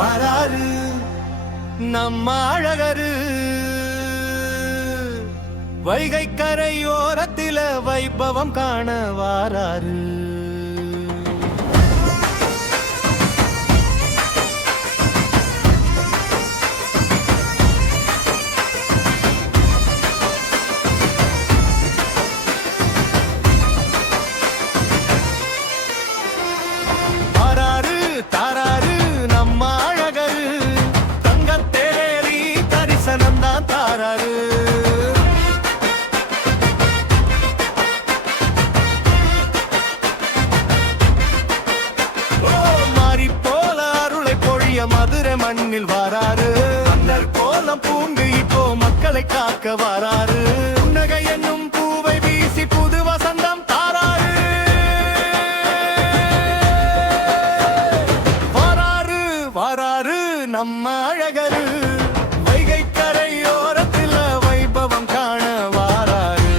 வராரு நம்ம அழகரு. வைகை கரையோரத்தில வைபவம் காண வாராரு. தாராரு நம்ம அழகரு. தங்கத்தேரி தரிசனம் தான் தாராரு. மாறி போல அருளை பொழிய மதுரை மண்ணில் வராரு. மன்னர் கோலம் பூண்டு இப்போ மக்களை காக்க வராரு. புன்னகை என்னும் பூவை வீசி புது வசந்தம் தாராரு. வராரு நம்ம அழகரு. வைகை கரையோரத்தில் வைபவம் காண வாராரு.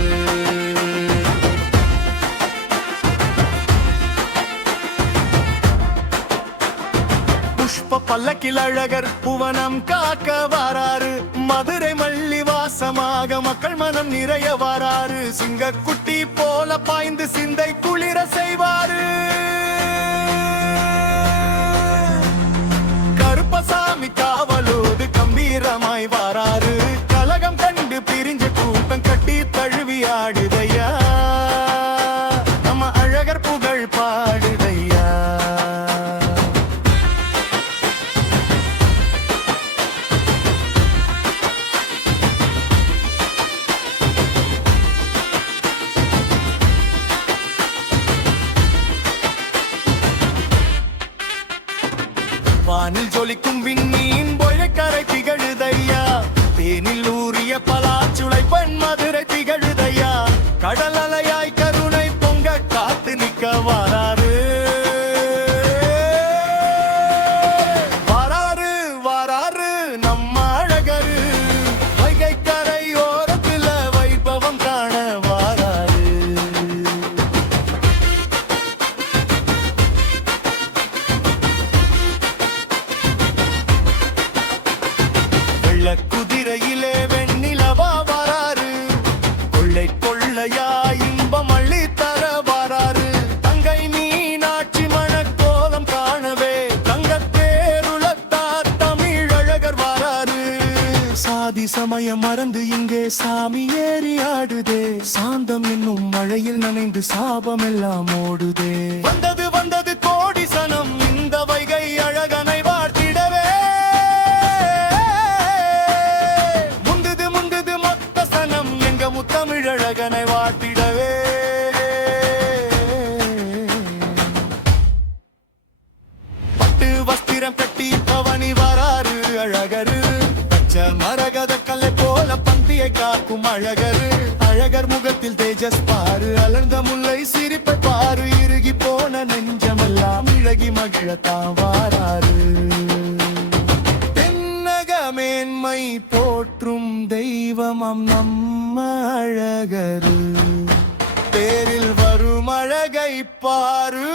புஷ்ப பல்லக்கில் அழகர் புவனம் காக்க வாராரு. மதுரை மல்லி வாசமாக மக்கள் மனம் நிறைய வாராரு. சிங்கக்குட்டி போல பாய்ந்து சிந்தை குளிர செய்வாரு. சாமி காவலோடு கம்பீரமாய் வாராரு. கலகம் கண்டு பிரிஞ்ச கூட்டம் கட்டி தழுவி ஆடுதையா. நம்ம அழகர் புகழ் பாடுதையா. வானில் ஜொலிக்கும் விண்மீன் பொய்கரை திகழுதையா. தேனில் ஊறிய பலாச்சுளை பெண் மதுரை திகழுதையா. கடல் அலையாய் கருணை பொங்க காத்து நிற்க வாராரு. வராரு நம்ம அழகரு. வைகை கரையோரத்தில் வைபவம் காண வாராரு. குதிரையிலே வெண்ணிலவா வராரு. கொள்ளை கொள்ளையா இன்பம் அள்ளி தர வராரு. தங்கை மீனாட்சி மணக்கோலம் காணவே தங்கத்தேருளத்தா தமிழழகர் வராரு. சாதி சமயம் மறந்து இங்கே சாமி ஏறி ஆடுதே. சாந்தம் என்னும் மழையில் நனைந்து சாபம் எல்லாம் ஓடுதே. வந்தது வந்தது கோடி சனம் இந்த வைகை அழகனை வாழ்த்திடவே. தமிழழகனை வாழ்த்திடவே. பட்டு வஸ்திரம் கட்டி பவனி வராரு அழகரு. பச்சை மரகத கல்லை போல பந்தியை காக்கும் அழகரு. அழகர் முகத்தில் தேஜஸ் பாரு. அலர்ந்த முல்லை சிரிப்பை பாரு. இறுகி போன நெஞ்சமெல்லாம் இழகி மகிழத்தான் வாராரு. மேன்மை போற்றும் தெய்வமம் நம்ம அழகரு. பேரில் வரும் அழகை பாரு.